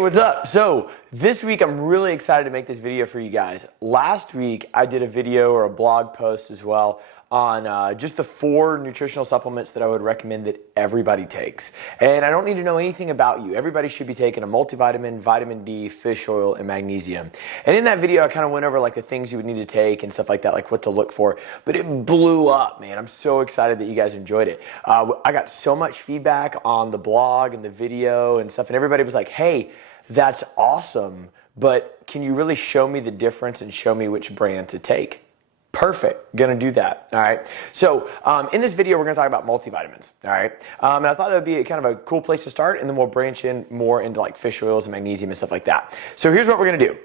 What's up? So this week I'm really excited to make this video for you guys. Last week I did a video or a blog post as well on just the 4 nutritional supplements that I would recommend that everybody takes. And I don't need to know anything about you. Everybody should be taking a multivitamin, vitamin D, fish oil, and magnesium. And in that video I kind of went over like the things you would need to take and stuff like that, like what to look for. But it blew up, man. I'm so excited that you guys enjoyed it. I got so much feedback on the blog and the video and stuff, and everybody was like, hey, that's awesome, but can you really show me the difference and show me which brand to take? Perfect, gonna do that, all right? So in this video, we're gonna talk about multivitamins, all right? And I thought that would be kind of a cool place to start, and then we'll branch in more into like fish oils and magnesium and stuff like that. So here's what we're gonna do.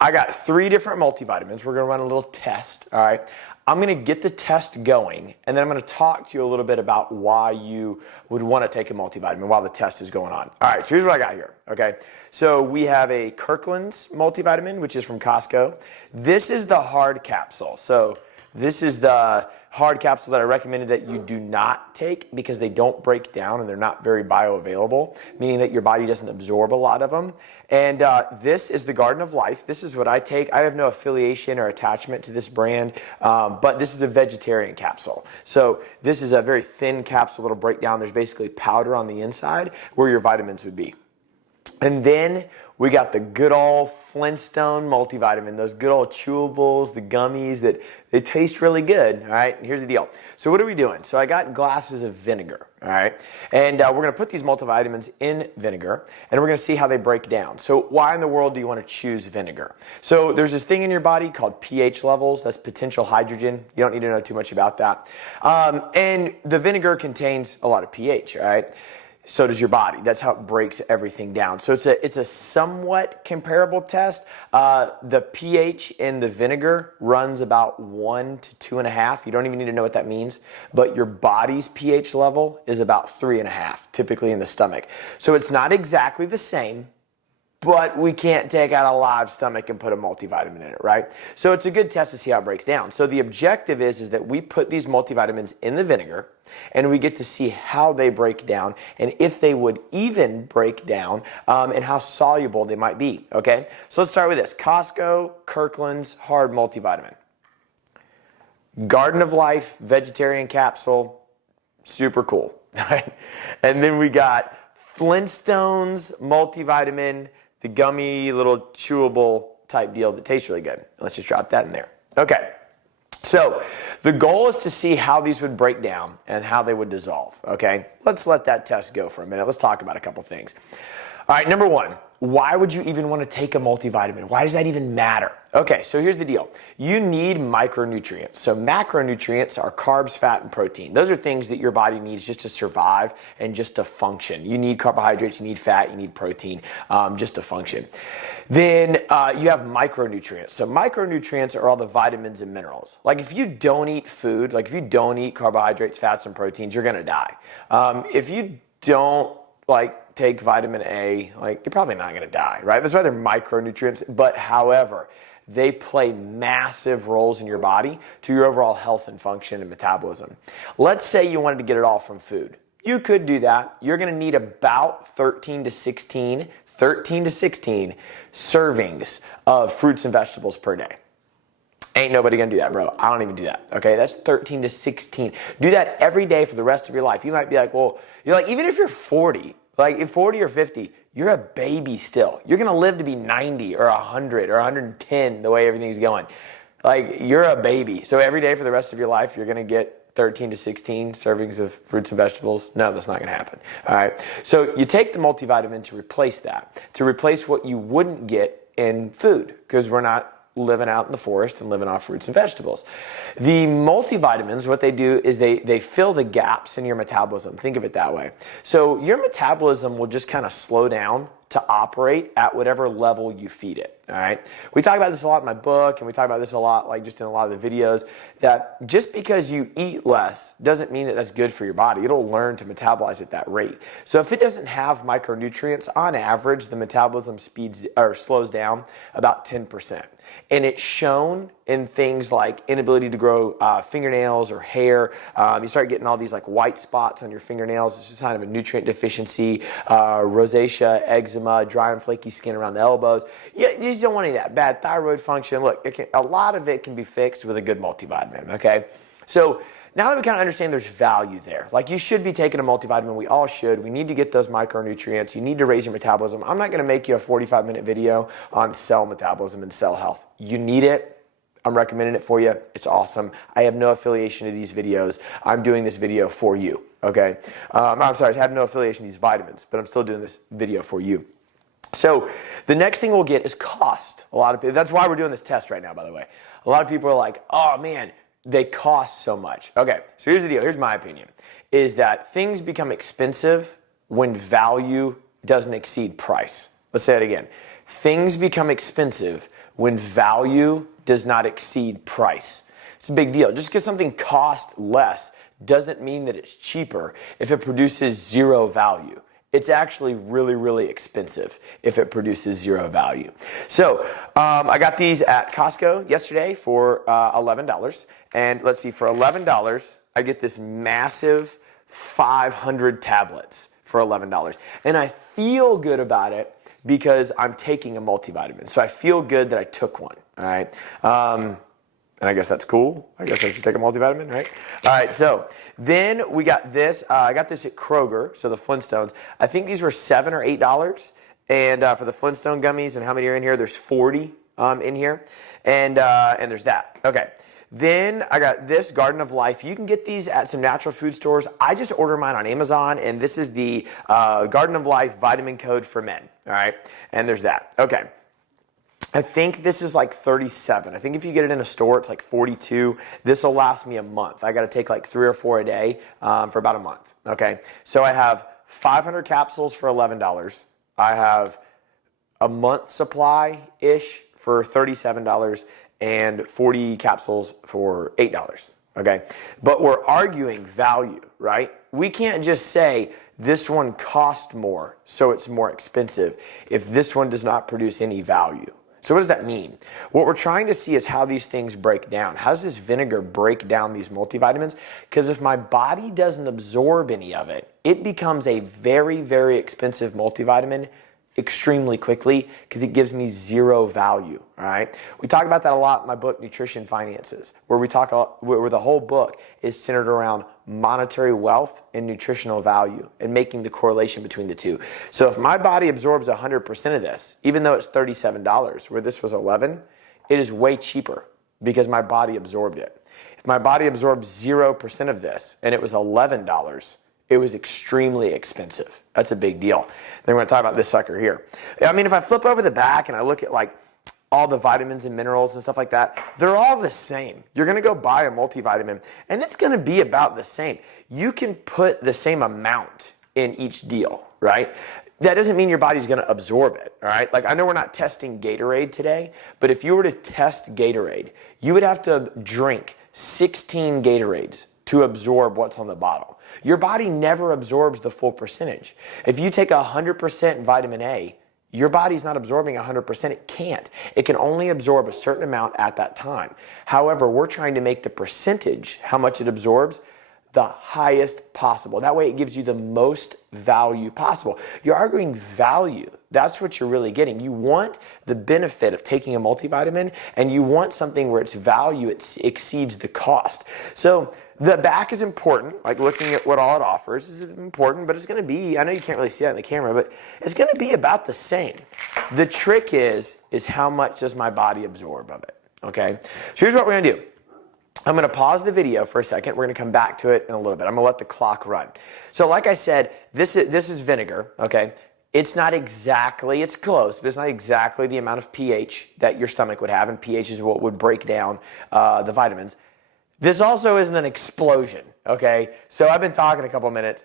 I got 3 different multivitamins. We're gonna run a little test, all right? I'm gonna get the test going, and then I'm gonna talk to you a little bit about why you would wanna take a multivitamin while the test is going on. All right, so here's what I got here, okay? So we have a Kirkland's multivitamin, which is from Costco. This is the hard capsule. So this is the hard capsule that I recommended that you do not take because they don't break down and they're not very bioavailable, meaning that your body doesn't absorb a lot of them. And this is the Garden of Life. This is what I take. I have no affiliation or attachment to this brand, but this is a vegetarian capsule. So this is a very thin capsule that'll break down. There's basically powder on the inside where your vitamins would be. And then we got the good old Flintstone multivitamin, those good old chewables, the gummies that they taste really good, all right? And here's the deal. So what are we doing? So I got glasses of vinegar, all right? And we're gonna put these multivitamins in vinegar, and we're gonna see how they break down. So why in the world do you wanna choose vinegar? So there's this thing in your body called pH levels, that's potential hydrogen. You don't need to know too much about that. And the vinegar contains a lot of pH, all right? So does your body. That's how it breaks everything down. So it's a somewhat comparable test. The pH in the vinegar runs about 1 to 2.5. You don't even need to know what that means. But your body's pH level is about 3.5, typically in the stomach. So it's not exactly the same, but we can't take out a live stomach and put a multivitamin in it, right? So it's a good test to see how it breaks down. So the objective is that we put these multivitamins in the vinegar and we get to see how they break down and if they would even break down and how soluble they might be, okay? So let's start with this. Costco, Kirkland's hard multivitamin. Garden of Life, vegetarian capsule, super cool, right? And then we got Flintstone's multivitamin, the gummy little chewable type deal that tastes really good. Let's just drop that in there. Okay, so the goal is to see how these would break down and how they would dissolve, okay? Let's let that test go for a minute. Let's talk about a couple things. All right, number 1, why would you even want to take a multivitamin? Why does that even matter? Okay, so here's the deal. You need micronutrients. So macronutrients are carbs, fat, and protein. Those are things that your body needs just to survive and just to function. You need carbohydrates, you need fat, you need protein just to function. Then you have micronutrients. So micronutrients are all the vitamins and minerals. Like if you don't eat food, like if you don't eat carbohydrates, fats, and proteins, you're gonna die. If you don't take vitamin A, you're probably not gonna die, right? That's why they're micronutrients, but however, they play massive roles in your body to your overall health and function and metabolism. Let's say you wanted to get it all from food. You could do that. You're gonna need about 13 to 16 servings of fruits and vegetables per day. Ain't nobody gonna do that, bro. I don't even do that, okay? That's 13 to 16. Do that every day for the rest of your life. You might be like, well, even if you're 40, if 40 or 50, you're a baby still. You're gonna live to be 90 or 100 or 110 the way everything's going. You're a baby. So every day for the rest of your life, you're gonna get 13 to 16 servings of fruits and vegetables. No, that's not gonna happen, all right? So you take the multivitamin to replace that, to replace what you wouldn't get in food, because we're not living out in the forest and living off fruits and vegetables. The multivitamins, what they do is they fill the gaps in your metabolism. Think of it that way. So your metabolism will just kind of slow down to operate at whatever level you feed it, all right? We talk about this a lot in my book, and we talk about this a lot just in a lot of the videos, that just because you eat less doesn't mean that that's good for your body. It'll learn to metabolize at that rate. So if it doesn't have micronutrients, on average, the metabolism slows down about 10%. And it's shown in things like inability to grow fingernails or hair. You start getting all these like white spots on your fingernails. It's just a sign of a nutrient deficiency, rosacea, eczema, dry and flaky skin around the elbows. You just don't want any of that. Bad thyroid function. Look, a lot of it can be fixed with a good multivitamin, okay? So now that we kind of understand there's value there, like you should be taking a multivitamin, we all should. We need to get those micronutrients. You need to raise your metabolism. I'm not going to make you a 45-minute video on cell metabolism and cell health. You need it. I'm recommending it for you. It's awesome. I have no affiliation to these videos. I'm doing this video for you, okay? I'm sorry, I have no affiliation to these vitamins, but I'm still doing this video for you. So the next thing we'll get is cost. A lot of people, that's why we're doing this test right now, by the way. A lot of people are like, oh man, they cost so much. Okay, so here's the deal. Here's my opinion, is that things become expensive when value doesn't exceed price. Let's say it again. Things become expensive when value does not exceed price. It's a big deal. Just because something costs less doesn't mean that it's cheaper if it produces zero value. It's actually really, really expensive if it produces zero value. So I got these at Costco yesterday for $11. And let's see, for $11, I get this massive 500 tablets for $11. And I feel good about it because I'm taking a multivitamin. So I feel good that I took one, all right? And I guess that's cool. I guess I should take a multivitamin, right? All right, so then we got this. I got this at Kroger, so the Flintstones. I think these were $7 or $8. And for the Flintstone gummies, and how many are in here? There's 40 in here. And there's that. Okay. Then I got this Garden of Life. You can get these at some natural food stores. I just order mine on Amazon, and this is the Garden of Life vitamin code for men. All right, and there's that. Okay. I think this is like 37. I think if you get it in a store, it's like 42. This will last me a month. I got to take like 3 or 4 a day for about a month. Okay, so I have 500 capsules for $11. I have a month supply-ish for $37 and 40 capsules for $8. Okay, but we're arguing value, right? We can't just say this one cost more, so it's more expensive if this one does not produce any value. So what does that mean? What we're trying to see is how these things break down. How does this vinegar break down these multivitamins? Because if my body doesn't absorb any of it, it becomes a very, very expensive multivitamin extremely quickly because it gives me zero value, all right? We talk about that a lot in my book, Nutrition Finances, where where the whole book is centered around monetary wealth and nutritional value and making the correlation between the two. So if my body absorbs 100% of this, even though it's $37, where this was $11, it is way cheaper because my body absorbed it. If my body absorbs 0% of this and it was $11, it was extremely expensive. That's a big deal. Then we're going to talk about this sucker here. I mean, if I flip over the back and I look at like all the vitamins and minerals and stuff like that, they're all the same. You're going to go buy a multivitamin and it's going to be about the same. You can put the same amount in each deal, right? That doesn't mean your body's going to absorb it, all right? Like I know we're not testing Gatorade today, but if you were to test Gatorade, you would have to drink 16 Gatorades to absorb what's on the bottle. Your body never absorbs the full percentage. If you take 100% vitamin A, your body's not absorbing 100%. It can't. It can only absorb a certain amount at that time. However, we're trying to make the percentage, how much it absorbs, the highest possible. That way it gives you the most value possible. You're arguing value. That's what you're really getting. You want the benefit of taking a multivitamin, and you want something where its value exceeds the cost. So the back is important, like looking at what all it offers is important, but it's going to be, I know you can't really see that in the camera, but it's going to be about the same. The trick is how much does my body absorb of it, okay? So here's what we're going to do. I'm going to pause the video for a second. We're going to come back to it in a little bit. I'm going to let the clock run. So like I said, this is vinegar, okay? It's not exactly, it's close, but it's not exactly the amount of pH that your stomach would have, and pH is what would break down the vitamins. This also isn't an explosion, okay? So I've been talking a couple minutes.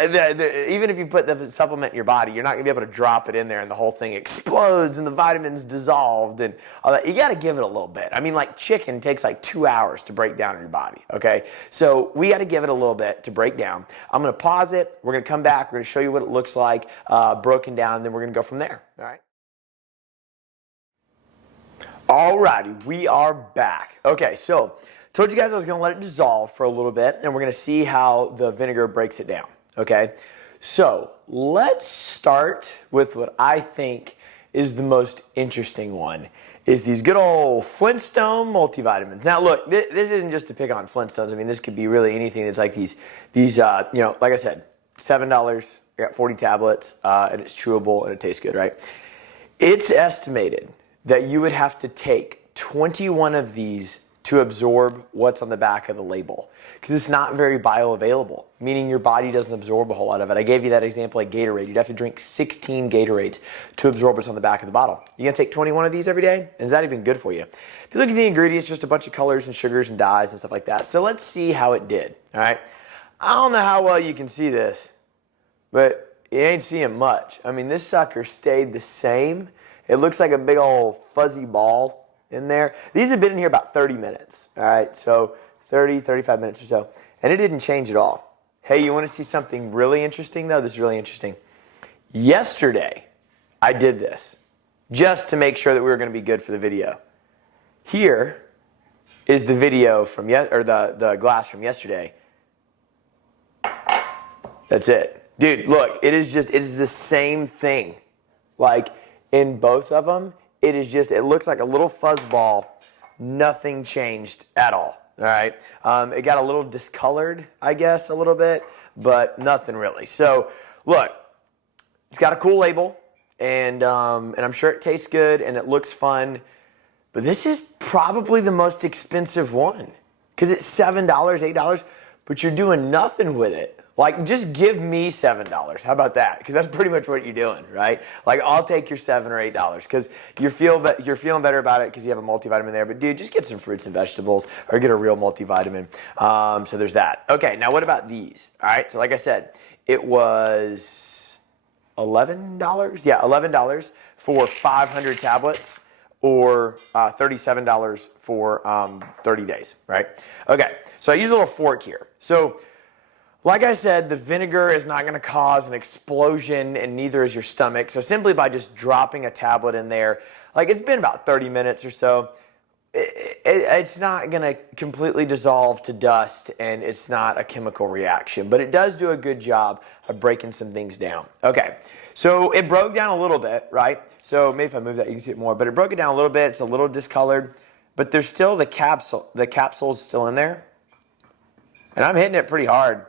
Even if you put the supplement in your body, you're not going to be able to drop it in there and the whole thing explodes and the vitamins dissolved and all that. You got to give it a little bit. I mean, like chicken takes like 2 hours to break down in your body, okay? So we got to give it a little bit to break down. I'm going to pause it. We're going to come back. We're going to show you what it looks like broken down, and then we're going to go from there, all right? Alrighty, we are back. Okay, so told you guys I was going to let it dissolve for a little bit, and we're going to see how the vinegar breaks it down. Okay, so let's start with what I think is the most interesting one, is these good old Flintstone multivitamins. Now look, this isn't just to pick on Flintstones. I mean, this could be really anything that's like these like I said, $7, I got 40 tablets, and it's chewable and it tastes good, right? It's estimated that you would have to take 21 of these to absorb what's on the back of the label, because it's not very bioavailable, meaning your body doesn't absorb a whole lot of it. I gave you that example like Gatorade. You'd have to drink 16 Gatorades to absorb what's on the back of the bottle. You gonna take 21 of these every day? Is that even good for you? If you look at the ingredients, just a bunch of colors and sugars and dyes and stuff like that. So let's see how it did, all right? I don't know how well you can see this, but you ain't seeing much. I mean, this sucker stayed the same. It looks like a big old fuzzy ball in there. These have been in here about 30 minutes, all right? So 30, 35 minutes or so, and it didn't change at all. Hey, you want to see something really interesting, though? This is really interesting. Yesterday, I did this just to make sure that we were going to be good for the video. Here is the video from the glass from yesterday. That's it. Dude, look, it is the same thing. Like, in both of them, it looks like a little fuzz ball. Nothing changed at all right? It got a little discolored, I guess, a little bit, but nothing really. So, look, it's got a cool label, and I'm sure it tastes good, and it looks fun, but this is probably the most expensive one, because it's $7, $8, but you're doing nothing with it. Like, just give me $7. How about that? Because that's pretty much what you're doing, right? Like, I'll take your $7 or $8 because you're feeling better about it because you have a multivitamin there. But dude, just get some fruits and vegetables or get a real multivitamin. So there's that. Okay, now what about these? All right, so like I said, it was $11. Yeah, $11 for 500 tablets, or $37 for 30 days, right? Okay, so I use a little fork here. So, like I said, the vinegar is not going to cause an explosion, and neither is your stomach. So simply by just dropping a tablet in there, like it's been about 30 minutes or so, it's not going to completely dissolve to dust, and it's not a chemical reaction. But it does do a good job of breaking some things down. Okay, so it broke down a little bit, right? So maybe if I move that, you can see it more. But it broke it down a little bit. It's a little discolored, but there's still the capsule. The capsule's still in there, and I'm hitting it pretty hard.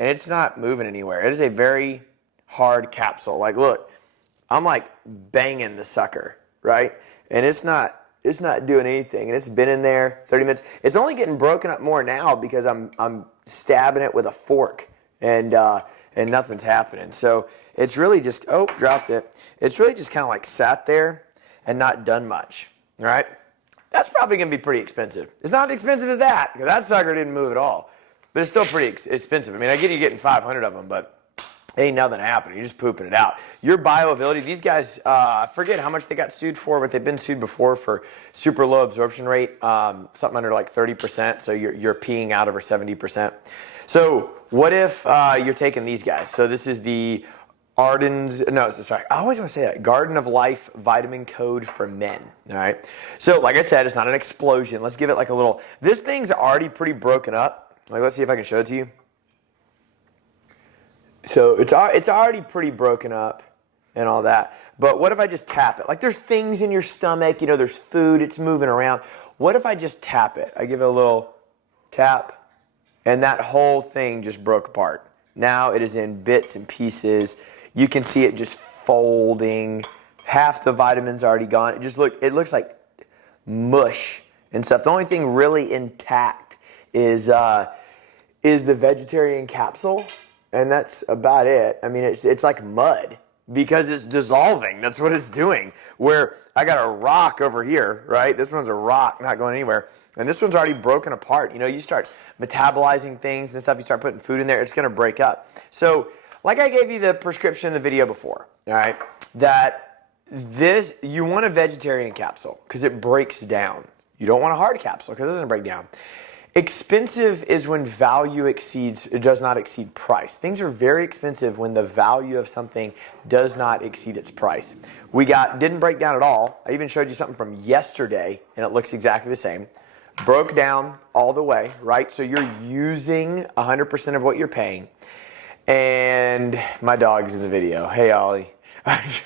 And it's not moving anywhere. It is a very hard capsule. Like, look, I'm like banging the sucker, right? And it's not doing anything. And it's been in there 30 minutes. It's only getting broken up more now because I'm stabbing it with a fork, and nothing's happening. So it's really just, oh, dropped it. It's really just kind of like sat there and not done much, all right? That's probably going to be pretty expensive. It's not as expensive as that, because that sucker didn't move at all. But it's still pretty expensive. I mean, I get you getting 500 of them, but ain't nothing happening. You're just pooping it out. Your bioavailability, these guys, I forget how much they got sued for, but they've been sued before for super low absorption rate, something under like 30%, so you're peeing out over 70%. So what if you're taking these guys? So this is the I always want to say that, Garden of Life vitamin code for men, all right? So like I said, it's not an explosion. Let's give it like a little, this thing's already pretty broken up. Like, let's see if I can show it to you. So it's already pretty broken up and all that. But what if I just tap it? Like, there's things in your stomach, there's food, it's moving around. What if I just tap it? I give it a little tap, and that whole thing just broke apart. Now it is in bits and pieces. You can see it just folding. Half the vitamin's already gone. It looks like mush and stuff. The only thing really intact is the vegetarian capsule, and that's about it. I mean, it's like mud because it's dissolving. That's what it's doing. Where I got a rock over here, right? This one's a rock, not going anywhere, and this one's already broken apart. You start metabolizing things and stuff. You start putting food in there, it's going to break up. So, like I gave you the prescription in the video before, all right? That you want a vegetarian capsule because it breaks down. You don't want a hard capsule because it doesn't break down. Expensive is when value does not exceed price. Things are very expensive when the value of something does not exceed its price. Didn't break down at all. I even showed you something from yesterday, and it looks exactly the same. Broke down all the way, right? So you're using 100% of what you're paying. And my dog's in the video. Hey, Ollie. And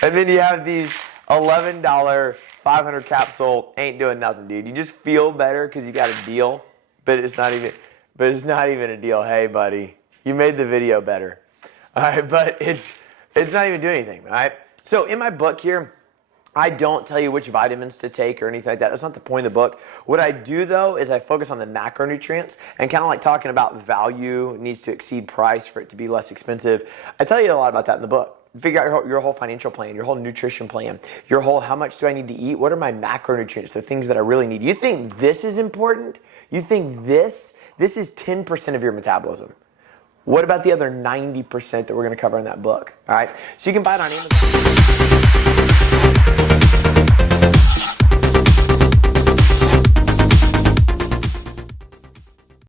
then you have these $11 500 capsule, ain't doing nothing, dude. You just feel better because you got a deal, but it's not even a deal. Hey, buddy, you made the video better. All right, but it's not even doing anything, all right? So in my book here, I don't tell you which vitamins to take or anything like that. That's not the point of the book. What I do, though, is I focus on the macronutrients and kind of like talking about value needs to exceed price for it to be less expensive. I tell you a lot about that in the book. Figure out your whole financial plan, your whole nutrition plan, your whole how much do I need to eat? What are my macronutrients, the things that I really need? You think this is important? You think this is 10% of your metabolism. What about the other 90% that we're going to cover in that book? All right, so you can buy it on Amazon.